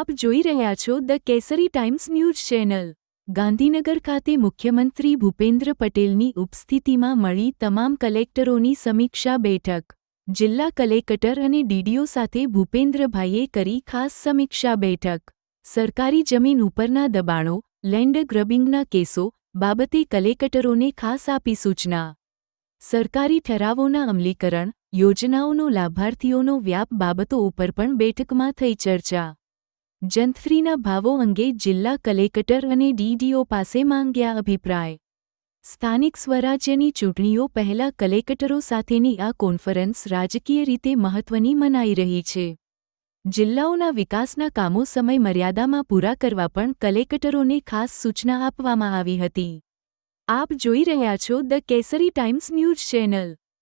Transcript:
આપ જોઈ રહ્યા છો ધ કેસરી ટાઈમ્સ ન્યૂઝ ચેનલ. ગાંધીનગર ખાતે મુખ્યમંત્રી ભૂપેન્દ્ર પટેલની ઉપસ્થિતિમાં મળી તમામ કલેક્ટરોની સમીક્ષા બેઠક. જિલ્લા કલેક્ટર અને ડીડીઓ સાથે ભૂપેન્દ્રભાઈએ કરી ખાસ સમીક્ષા બેઠક. સરકારી જમીન ઉપરના દબાણો, લેન્ડ ગ્રબિંગના કેસો બાબતે કલેક્ટરોને ખાસ આપી સૂચના. સરકારી ઠરાવોના અમલીકરણ, યોજનાઓનો લાભાર્થીઓનો વ્યાપ બાબતો ઉપર પણ બેઠકમાં થઈ ચર્ચા. જંત્રીના ભાવો અંગે જિલ્લા કલેક્ટર અને ડીડીઓ પાસે માંગ્યા અભિપ્રાય. સ્થાનિક સ્વરાજ્યની ચૂંટણીઓ પહેલા કલેક્ટરો સાથેની આ કોન્ફરન્સ રાજકીય રીતે મહત્વની મનાઈ રહી છે. જિલ્લાઓના વિકાસના કામો સમય મર્યાદામાં પૂરા કરવા પણ કલેક્ટરોને ખાસ સૂચના આપવામાં આવી હતી. આપ જોઈ રહ્યા છો ધ કેસરી ટાઈમ્સ ન્યૂઝ ચેનલ.